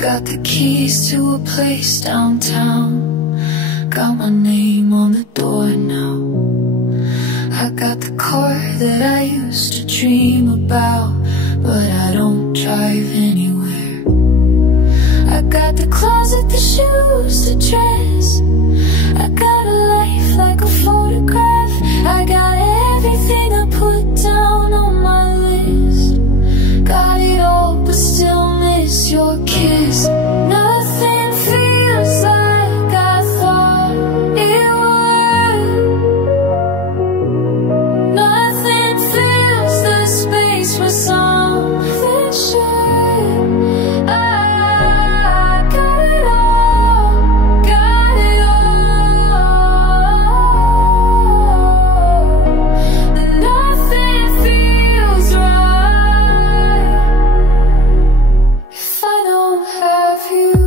Got the keys to a place downtown, got my name on the door now. I got the car that I used to dream about, but I don't drive anywhere. I got the closet, the shoes, the dress. I got a life like a photograph. I got everything I put down on my list. Got it all, but still miss your kiss. Nothing feels like I thought it would. Nothing fills the space where something should. I got it all, got it all. Nothing feels right if I don't have you.